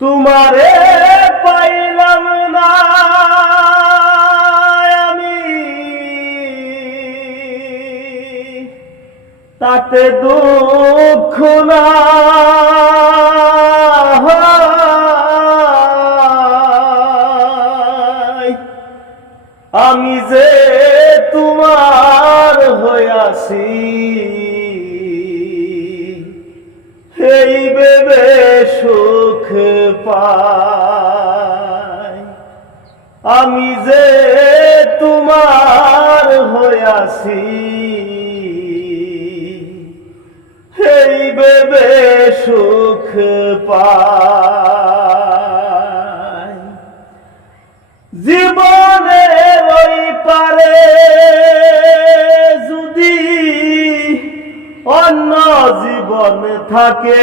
তোমারে পাইলাম না আমি, তাতে দুঃখ না। আমি যে তোমার হইয়াছি এই ভেবে সুখ পাই। আমি যে তোমার হইয়াছি এই ভেবে সুখ পাই। জীবনের ওই পারে যদি অন্য জীবন থাকে,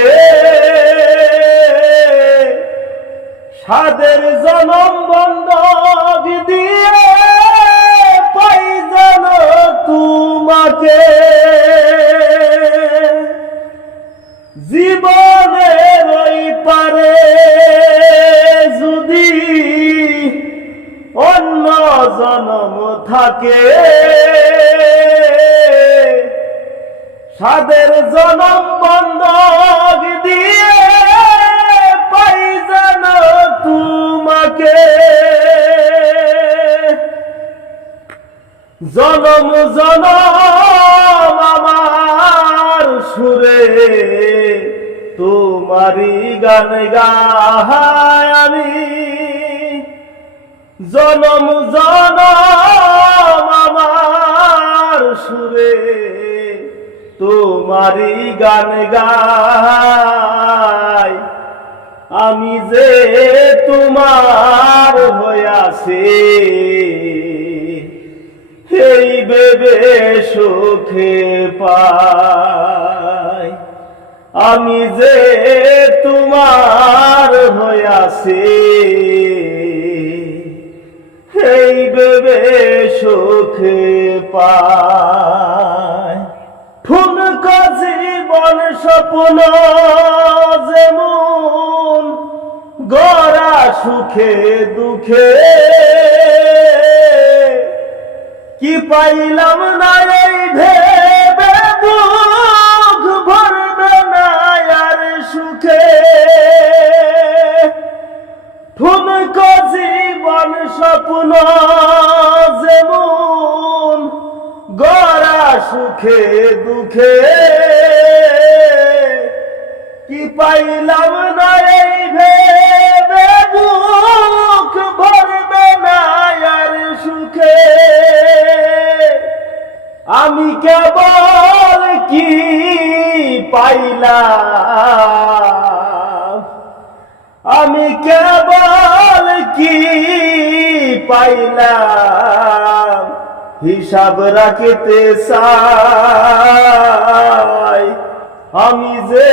সাদের জনম বন্ধক দিয়ে পাই যেন তোমাকে। জীবনের ওই পারে যদি অন্য জনম থাকে, সাদের জনম বন্ধক দিয়ে পাই যেন তোমাকে। জনম জনম আমার সুরে তোমারি গান গাই আমি। জনম জনম আমার সুরে তোমারি গান গাই। আমি যে তোমার হইয়াছি এই ভেবে সুখে পাই। আমি যে তোমার হইয়াছি এই ভেবে সুখে পাই। ঠুনকো জীবন স্বপ্ন যেমন গড়া সুখে দুঃখে, কি পাইলাম না এই ভেবে বুক ভরবে না আর সুখে। ঠুনকো জীবন স্বপ্ন যেমন গড়া সুখে দুঃখে, কি পাইলাম না এই ভেবে বুক ভরবে না আর সুখে। আমি কেবল কি পাইলাম, আমি কেবল কি পাইলাম হিসাব রাখতে চাই। আমি যে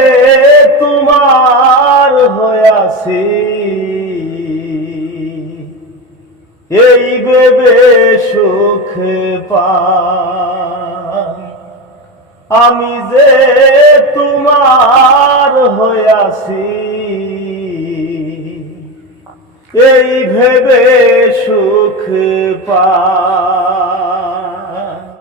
তোমার হইয়াছি এই ভেবে সুখ পাই। আমি যে তোমার হইয়াছি এই ভেবে সুখ পাই।